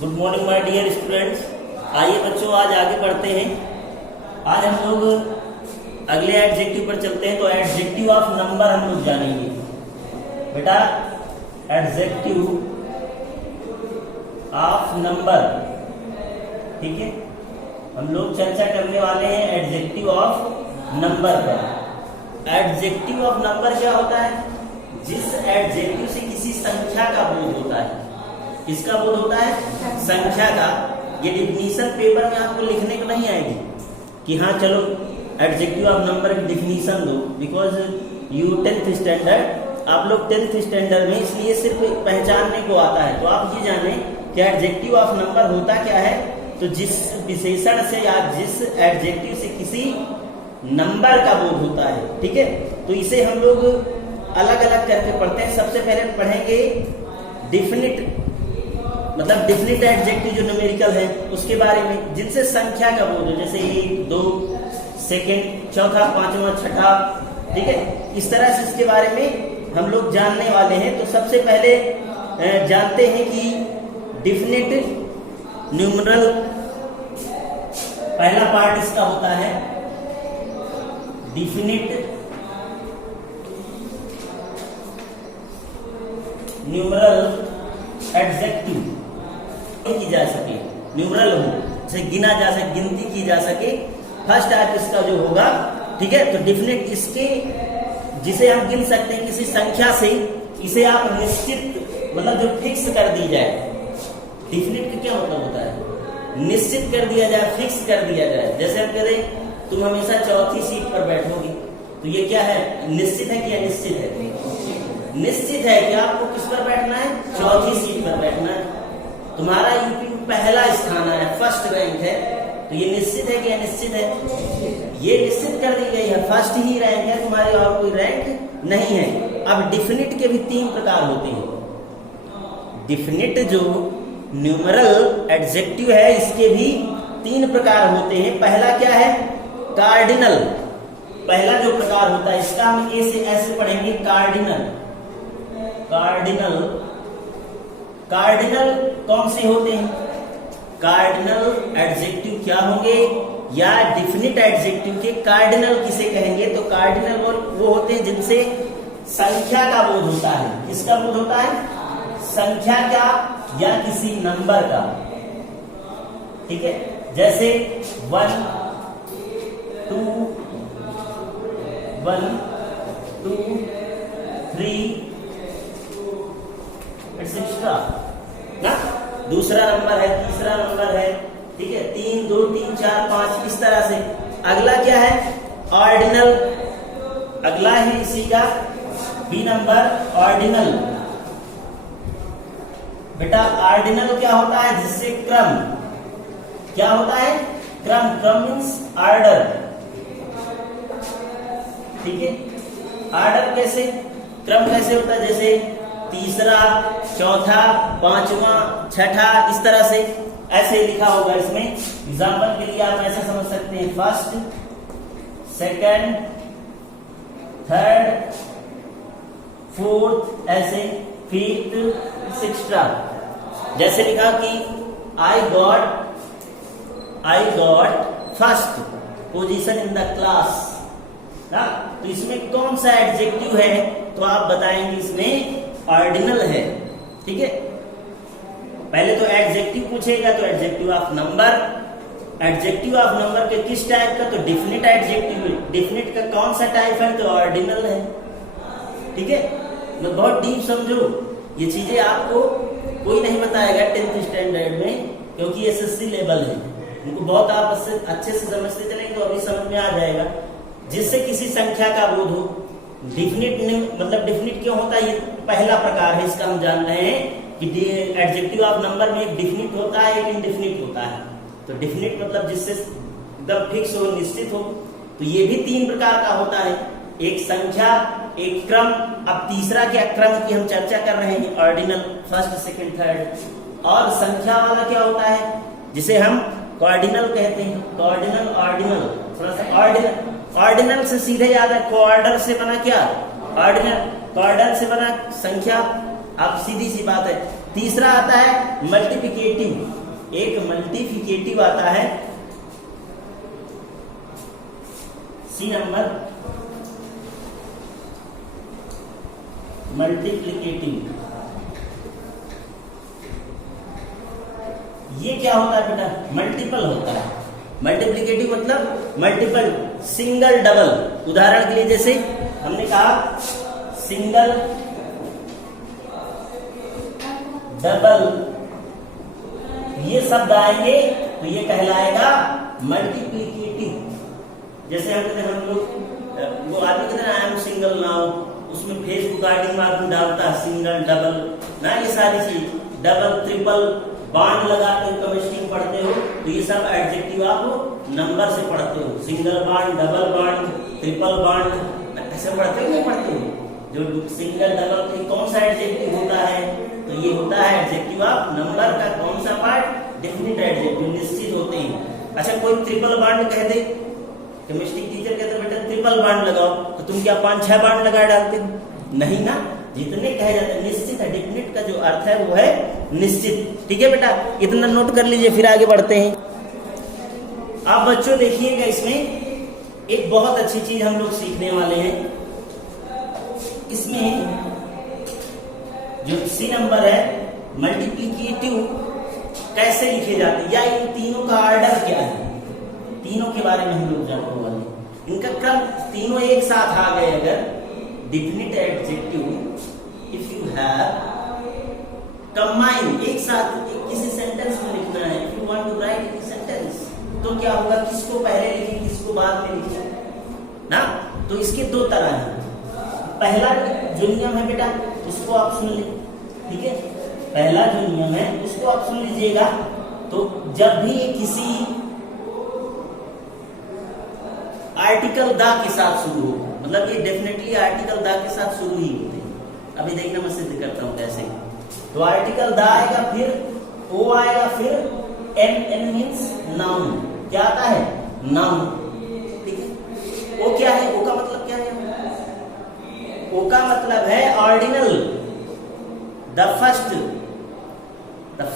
Good morning my dear students. आइए बच्चों, आज आगे बढ़ते हैं। आज हम लोग अगले एडजेक्टिव पर चलते हैं। तो एडजेक्टिव ऑफ नंबर हम लोग जानेंगे। बेटा, एडजेक्टिव ऑफ नंबर, ठीक है, हम लोग चर्चा करने वाले हैं एडजेक्टिव ऑफ नंबर पर। एडजेक्टिव ऑफ नंबर क्या होता है? जिस एडजेक्टिव से किसी संख्या का बोध होता है। किसका बोध होता है? संख्या का। ये डिफिनीशन पेपर में आपको लिखने को नहीं आएगी कि हाँ चलो एडजेक्टिव ऑफ नंबर की डिफिनीशन दो, बिकॉज यू 10th स्टैंडर्ड, आप लोग 10th स्टैंडर्ड में, इसलिए सिर्फ पहचानने को आता है। तो आप ये जाने कि एडजेक्टिव ऑफ नंबर होता क्या है। तो जिस विशेषण से या जिस एडजेक्टिव से किसी नंबर का बोध होता है, ठीक है, तो इसे हम लोग अलग अलग करके पढ़ते हैं। सबसे पहले पढ़ेंगे डिफिनिट, मतलब डिफिनिट एडजेक्टिव जो न्यूमेरिकल है उसके बारे में, जिनसे संख्या का बोध हो, जैसे 1, 2, सेकेंड, चौथा, पांचवा, छठा, ठीक है। इस तरह से इसके बारे में हम लोग जानने वाले हैं। तो सबसे पहले जानते हैं कि डिफिनिट न्यूमरल, पहला पार्ट इसका होता है डिफिनिट न्यूमरल एडजेक्टिव की जा सके, न्यूमरल हो, जैसे गिना जा सके, गिनती की जा सके, फर्स्ट टाइप इसका जो होगा, ठीक है। तो डिफिनिट इसके, जिसे हम गिन सकते हैं किसी संख्या से, इसे आप निश्चित, मतलब जो फिक्स कर दी जाए। डिफिनिट का क्या मतलब होता है? निश्चित कर दिया जाए, फिक्स कर दिया जाए। जैसे हम कह रहे हैं तुम हमेशा चौथी सीट पर बैठोगे, तो ये क्या है? निश्चित है कि अनिश्चित है? निश्चित है कि आपको किस पर बैठना है? चौथी सीट पर बैठना है। तुम्हारा यूपी में पहला स्थान है, फर्स्ट रैंक है, तो ये निश्चित है कि अनिश्चित है? ये निश्चित कर दी गई है, फर्स्ट ही रैंक है तुम्हारी, और कोई रैंक नहीं है। अब डिफिनिट के भी 3 प्रकार होते हैं। डिफिनिट जो न्यूमरल एडजेक्टिव है, इसके भी 3 प्रकार होते हैं। पहला क्या है? कार्डिनल। पहला जो प्रकार होता है इसका हम ए से ऐसे पढ़ेंगे, कार्डिनल। कार्डिनल, कार्डिनल कौन से होते हैं? कार्डिनल एडजेक्टिव क्या होंगे, या डिफिनिट एडजेक्टिव के कार्डिनल किसे कहेंगे? तो कार्डिनल वो होते हैं जिनसे संख्या का बोध होता है। किसका बोध होता है? संख्या का या किसी नंबर का, ठीक है। जैसे 1, 2, 3 एक्सेट्रा ना, दूसरा नंबर है, तीसरा नंबर है, ठीक है, 3, 2, 3, 4, 5, इस तरह से। अगला क्या है? ऑर्डिनल। अगला है इसी का बी नंबर, ऑर्डिनल। बेटा, ऑर्डिनल क्या होता है? जिससे क्रम, क्या होता है? क्रम। क्रम मीन्स ऑर्डर, ठीक है। ऑर्डर कैसे, क्रम कैसे होता है? जैसे तीसरा, चौथा, पांचवा, छठा, इस तरह से ऐसे लिखा होगा इसमें। एग्जाम्पल के लिए आप ऐसा समझ सकते हैं, फर्स्ट, सेकंड, थर्ड, फोर्थ, ऐसे, फिफ्थ, सिक्स्था। जैसे लिखा कि I got first position in the class ना। तो इसमें कौन सा एडजेक्टिव है? तो आप बताएंगे इसमें ऑर्डिनल है, ठीक है। पहले तो एडजेक्टिव पूछेगा, तो adjective of number. Adjective of number के किस टाइप का? तो डिफिनिट एडजेक्टिव। डिफिनिट का कौन सा टाइप है? तो ऑर्डिनल है, ठीक है। मैं बहुत डीप समझो, ये चीजें आपको कोई नहीं बताएगा 10th स्टैंडर्ड में, क्योंकि एसएससी लेवल है। उनको बहुत आप अच्छे से समझते चलेंगे तो अभी समझ में आ जाएगा। जिससे किसी संख्या का बोध हो। डिफिनिट, मतलब डिफिनिट क्यों होता है? ये पहला प्रकार है, इसका हम जान रहे हैं कि एडजेक्टिव ऑफ नंबर में एक डिफिनिट होता है, एक इनडिफिनिट होता है। तो डिफिनिट मतलब जिससे एकदम फिक्स हो, निश्चित हो। तो ये भी 3 प्रकार का होता है, एक संख्या, एक क्रम। अब तीसरा क्या क्रम की हम चर्चा कर रहे हैं, ऑर्डिनल, फर्स्ट, सेकंड, थर्ड। और संख्या वाला क्या होता है? जिसे हम कार्डिनल कहते हैं। कार्डिनल, ऑर्डिनल, थोड़ा सा ऑर्डिनल, ऑर्डिनल से सीधे याद है, कोऑर्डर से बना क्या? ऑर्डिनल, कोऑर्डर से बना संख्या, अब सीधी सी बात है। तीसरा आता है मल्टीप्लिकेटिव। एक मल्टीप्लिकेटिव आता है, सी नंबर मल्टीप्लिकेटिव। ये क्या होता है बेटा? मल्टीपल होता है। मल्टीप्लिकेटिव मतलब मल्टीपल, सिंगल डबल। उदाहरण के लिए जैसे हमने कहा सिंगल डबल, ये शब्द आएंगे तो ये कहलाएगा मल्टीप्लिकेटिव। जैसे हम कहते हैं, हम लोग वो आदमी कहते हैं आई एम सिंगल नाउ, उसमें फेसबुक आईडी में आदमी डालता है सिंगल डबल ना, ये सारी चीज डबल ट्रिपल बांड लगाते हो, केमिस्ट्री पढ़ते हो तो ये सब एडजेक्टिव आप नंबर से पढ़ते हो। Single bond, double bond, triple bond ऐसे पढ़ते हो नहीं पढ़ते हो? जो सिंगल डबल कौन सा एडजेक्टिव होता है? तो ये होता है एडजेक्टिव ऑफ नंबर का कौन सा पार्ट? डेफिनिट एडजेक्टिव, निश्चित होते हैं। अच्छा कोई ट्रिपल बांड कह दे, केमिस्ट्री टीचर कहते हैं बेटा ट्रिपल बांड लगाओ, तो तुम क्या 5-6 बांड लगा डालते हो? नहीं ना, जितने कहे जाते हैं निश्चित है। डेफिनिट का जो अर्थ है वो है निश्चित। ठीक है बेटा, इतना नोट कर लीजिए, फिर आगे बढ़ते हैं। आप बच्चों देखिएगा, इसमें एक बहुत अच्छी चीज हम लोग सीखने वाले हैं। इसमें जो सी नंबर है मल्टीप्लिकेटिव कैसे लिखे जाते हैं, या इन तीनों का ऑर्डर क्या है, तीनों के बारे में हम लोग जानने वाले हैं। इनका क्रम तीनों एक साथ आ गए अगर, definite adjective if you have combine, एक साथ किसी सेंटेंस में लिखना है, if you want to write in sentence, तो क्या होगा? किसको पहले लिखें, किसको बाद में लिखें ना? तो इसके दो तरह हैं। पहला जो नियम है बेटा उसको आप सुन लीजिए, ठीक है? पहला जो नियम है उसको आप सुन लीजिएगा। तो जब भी किसी आर्टिकल दा के साथ शुरू हो, मतलब ये डेफिनेटली आर्टिकल दा के साथ शुरू ही होते हैं। अभी देखना मैं सिद्ध करता हूं कैसे। तो आर्टिकल दा आएगा, फिर ओ आएगा, फिर एन मीन्स नाउन। क्या आता है? नाउन। ठीक है? ओ क्या है? ओ का मतलब क्या है? ओ का मतलब है ordinal. The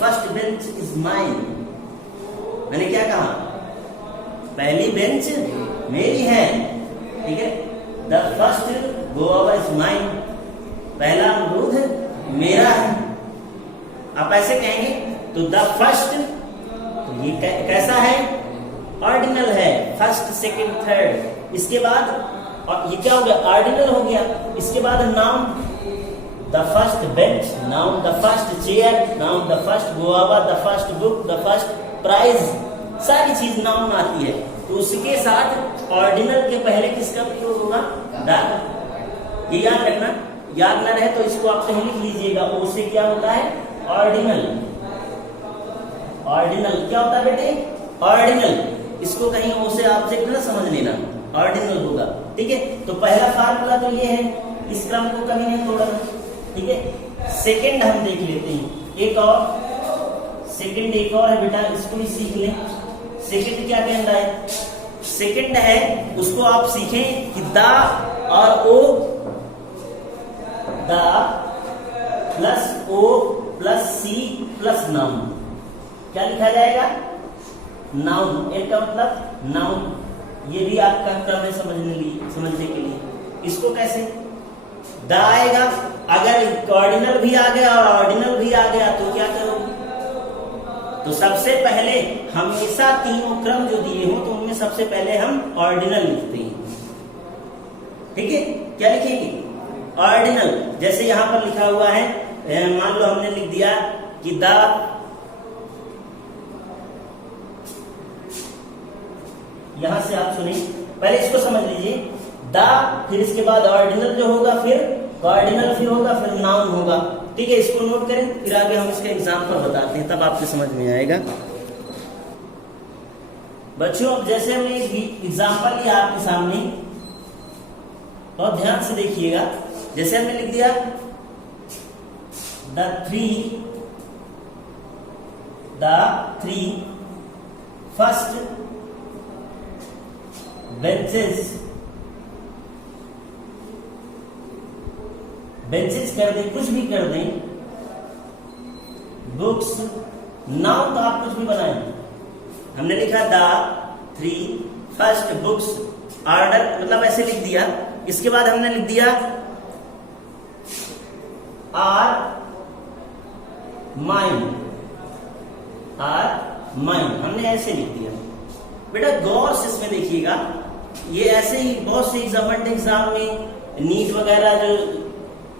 first bench is mine. मैंने क्या कहा? पहली बेंच मेरी है। ठीक है? The first Goa is mine. पहला अमरूद मेरा है। आप ऐसे कहेंगे तो द फर्स्ट, तो ये कैसा है? ऑर्डिनल है, फर्स्ट सेकंड थर्ड। इसके बाद और ये क्या हो गया? ऑर्डिनल हो गया। इसके बाद noun, the first bench, noun the first chair, noun the first guava, the first book, the first prize, सारी चीज नाउन आती है। तो उसके साथ ऑर्डिनल के पहले किसका प्रयोग होगा? द। ये याद रखना, याद न रहे तो इसको आप कहीं लिख लीजिएगा। ओ से क्या होता है? ऑर्डिनल। ऑर्डिनल क्या होता है बेटे? ऑर्डिनल। इसको कहीं ओ से ऑब्जेक्ट ना समझ लेना, ऑर्डिनल होगा। ठीक है? तो पहला फार्मूला तो ये है, इस क्रम को कभी नहीं तोड़ना। ठीक है? सेकंड हम देख लेते हैं, एक और सेकंड, एक और है बेटा, इसको भी सीख लें। सेकंड क्या कहना है? सेकंड है उसको आप सीखें कि द और ओ, द प्लस ओ प्लस सी प्लस नाउन, क्या लिखा जाएगा? नाउन। एक का मतलब नाउन। ये भी आपका क्रम है समझने के लिए। इसको कैसे? द आएगा, अगर ऑर्डिनल भी आ गया और ऑर्डिनल भी आ गया तो क्या करो? तो सबसे पहले हमेशा तीनों क्रम जो दिए हो तो उनमें सबसे पहले हम ऑर्डिनल लिखते हैं। ठीक है? क्या लिखेंगे? ऑर्डिनल। जैसे यहां पर लिखा हुआ है, मान लो हमने लिख दिया कि द, यहां से आप सुनिए, पहले इसको समझ लीजिए। द, फिर इसके बाद ऑर्डिनल जो होगा, फिर ऑर्डिनल फिर होगा, फिर नाउन होगा। ठीक है? इसको नोट करें, फिर आगे हम इसका एग्जाम्पल बताते हैं, तब आपको समझ में आएगा। बच्चों अब जैसे हमने एग्जाम्पल लिया आपके सामने, बहुत ध्यान से देखिएगा। जैसे हमने लिख दिया द थ्री फर्स्ट बेंचेस कर दें, कुछ भी कर दें, बुक्स। नाउन तो आप कुछ भी बनाएंगे, हमने लिखा द 3 फर्स्ट बुक्स ऑर्डर, मतलब ऐसे लिख दिया। इसके बाद हमने लिख दिया आर माइन, हमने ऐसे लिख दिया। बेटा गौर से इसमें देखिएगा, ये ऐसे ही बहुत से एग्जाम में नीट वगैरह जो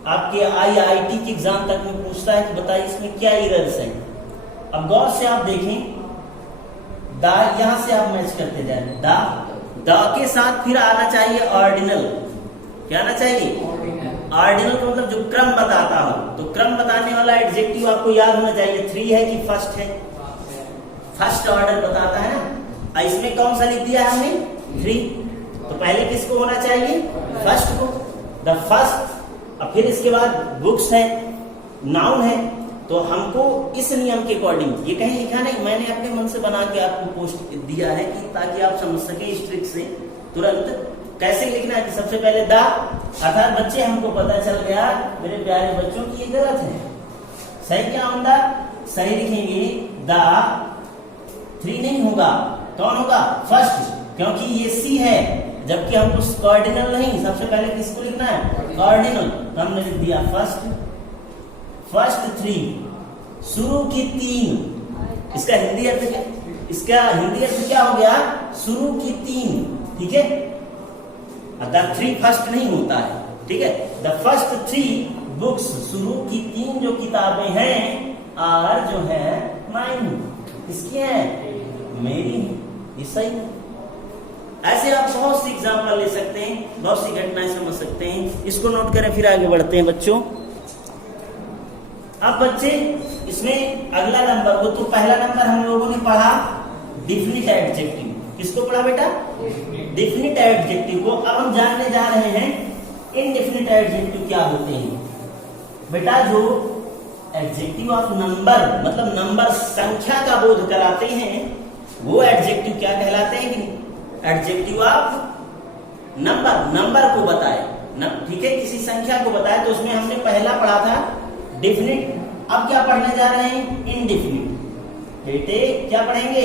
आपके IIT के एग्जाम तक में पूछता है कि बताइए इसमें क्या एरर्स हैं। अब गौर से आप देखें, द यहां से आप मैच करते जाए, द के साथ फिर आना चाहिए ऑर्डिनल। क्या आना चाहिए? ऑर्डिनल को मतलब जो क्रम बताता हो, तो क्रम बताने वाला एडजेक्टिव आपको याद होना चाहिए। 3 है कि फर्स्ट है? फर्स्ट ऑर्डर बताता है ना। इसमें कौन सा लिख दिया हमने? 3। तो पहले किसको होना चाहिए? फर्स्ट को, द फर्स्ट। अब फिर इसके बाद बुक्स है, नाउन है। तो हमको इस नियम के अकॉर्डिंग, ये कहीं लिखा नहीं, मैंने अपने मन से बना के आपको पोस्ट दिया है कि ताकि आप समझ सके इस ट्रिक से तुरंत कैसे लिखना है। कि सबसे पहले द, अर्थात बच्चे हमको पता चल गया मेरे प्यारे बच्चों की ये गलत है। सही क्या होगा? सही लिखेंगे द 3 नहीं होगा, कौन होगा? फर्स्ट, क्योंकि ये सी है, जबकि हमको कार्डिनल नहीं, सबसे पहले किसको लिखना है? कार्डिनल। तो हमने लिख दिया फर्स्ट 3, शुरू की 3। इसका हिंदी अर्थ क्या? इसका हिंदी अर्थ क्या हो गया? शुरू की 3। ठीक है, द 3 फर्स्ट नहीं होता है। ठीक है, द फर्स्ट 3 बुक्स, शुरू की 3 जो किताबें हैं, आर जो है माइन, किसकी है? मेरी। ये सही। ऐसे आप बहुत सी एग्जाम्पल ले सकते हैं, बहुत सी घटनाएं समझ सकते हैं। इसको नोट करें, फिर आगे बढ़ते हैं बच्चों। अब बच्चे इसमें अगला नंबर, वो तो पहला नंबर हम लोगों ने पढ़ा डिफिनिट एडजेक्टिव। किसको पढ़ा बेटा? डिफिनिट एडजेक्टिव को। अब हम जानने जा रहे हैं इनडेफिनिट एडजेक्टिव क्या होते हैं। बेटा जो एडजेक्टिव ऑफ नंबर, मतलब नंबर संख्या का बोध कराते हैं, वो एडजेक्टिव क्या कहलाते हैं? कि एडजेक्टिव ऑफ नंबर को बताए। ठीक है, किसी संख्या को बताए। तो उसमें हमने पहला पढ़ा था डिफिनिट। अब क्या पढ़ने जा रहे हैं? इनडेफिनिट। बेटे क्या पढ़ेंगे?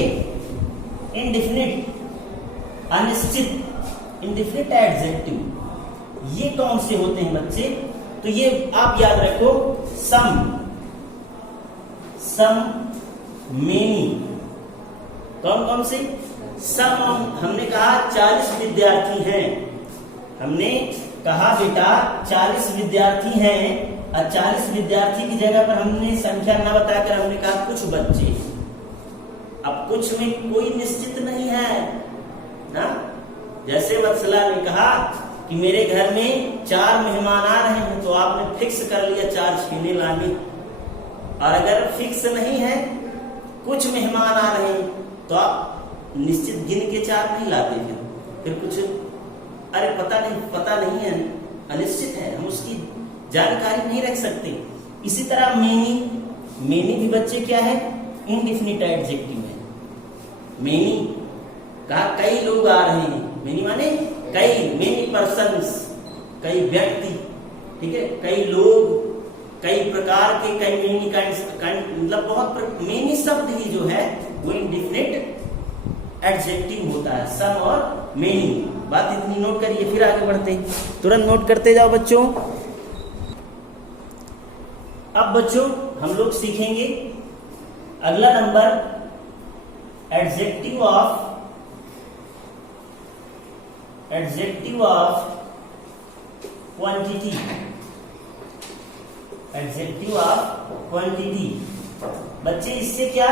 इनडेफिनिट, अनिश्चित, इनडेफिनिट एडजेक्टिव। ये कौन से होते हैं बच्चे? तो ये आप याद रखो, सम, मेनी। कौन कौन से? सम। हमने कहा 40 विद्यार्थी हैं। हमने कहा बेटा 40 विद्यार्थी हैं, और 40 विद्यार्थी की जगह पर हमने संख्या न बताकर हमने कहा कुछ बच्चे। अब कुछ में कोई निश्चित नहीं है ना। जैसे वत्सला ने कहा कि मेरे घर में 4 मेहमान आ रहे हैं, तो आपने फिक्स कर लिया 4 छीने लाने। और अगर फिक्स नहीं है, कुछ मेहमान आ रहे हैं, तो आप निश्चित गिन के 4 नहीं लाते। फिर कुछ अरे पता नहीं है, अनिश्चित है, हम उसकी जानकारी नहीं रख सकते। इसी तरह मेनी भी बच्चे क्या है? इनडेफिनिट एडजेक्टिव है। मेनी कहा कई लोग आ रहे हैं, मेनी माने कई, मेनी पर्सन्स, कई व्यक्ति। ठीक है, कई लोग, कई प्रकार के, कई मेनी काइंड्स, मतलब बहुत मेनी शब्द ही जो है वो इनडेफिनिट एडजेक्टिव होता है, सम और मेनी। बात इतनी नोट करिए, फिर आगे बढ़ते हैं। तुरंत नोट करते जाओ बच्चों। अब बच्चों हम लोग सीखेंगे अगला number, adjective of quantity. Adjective of quantity. बच्चे इससे क्या,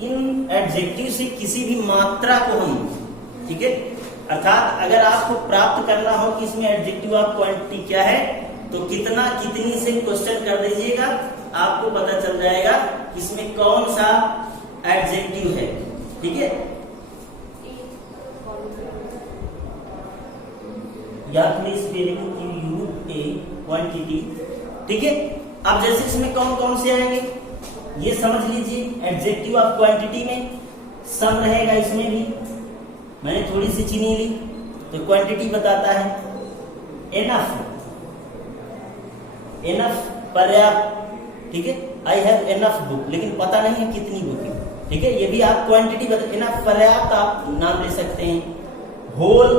इन एडजेक्टिव से किसी भी मात्रा को हम, ठीक है, अर्थात अगर आपको प्राप्त करना हो कि इसमें एडजेक्टिव ऑफ क्वांटिटी क्या है, तो कितना कितनी से क्वेश्चन कर दीजिएगा, आपको पता चल जाएगा कि इसमें कौन सा एडजेक्टिव है। ठीक है, या क्वांटिटी। ठीक है, अब जैसे इसमें कौन कौन से आएंगे ये समझ लीजिए। एडजेक्टिव ऑफ क्वांटिटी में सम रहेगा, इसमें भी मैंने थोड़ी सी चीनी ली तो क्वांटिटी बताता है। एनफ पर्याप्त, ठीक है, आई हैव एनफ बुक, लेकिन पता नहीं है कितनी बुक है, ठीक है, ये भी आप क्वांटिटी बता, एनफ पर्याप्त आप नाम ले सकते हैं, होल,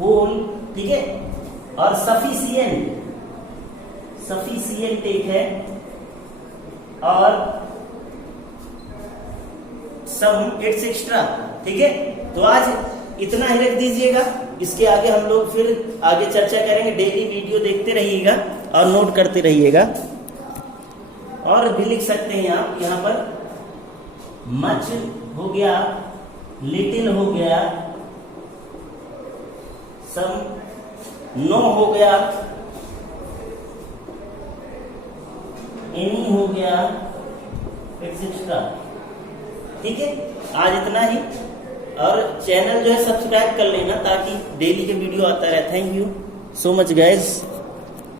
होल, ठीक है, और सफिशिएंट, सफिशिएंट एक है, और सम एटसेट्रा, ठीक है। तो आज इतना ही रख दीजिएगा, इसके आगे हम लोग फिर आगे चर्चा करेंगे। डेली वीडियो देखते रहिएगा और नोट करते रहिएगा। और भी लिख सकते हैं आप यहाँ पर, मच हो गया, लिटिल हो गया, सम, नो हो गया, एनी हो गया, एटसेट्रा, ठीक है। आज इतना ही, और चैनल जो है सब्सक्राइब कर लेना ताकि डेली के वीडियो आता रहे। Thank you so much guys.